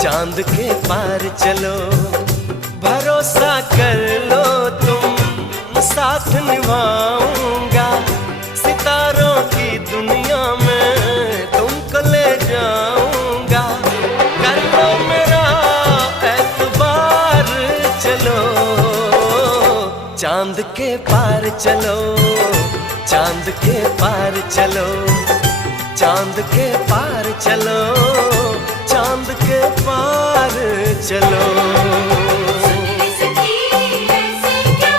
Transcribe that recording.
चांद के पार चलो, भरोसा कर लो तुम, साथ निभाऊंगा। सितारों की दुनिया में तुमको ले जाऊंगा। कर लो मेरा एतबार, चलो चांद के पार चलो, चांद के पार चलो, चांद के पार चलो, चांद के पार चलो।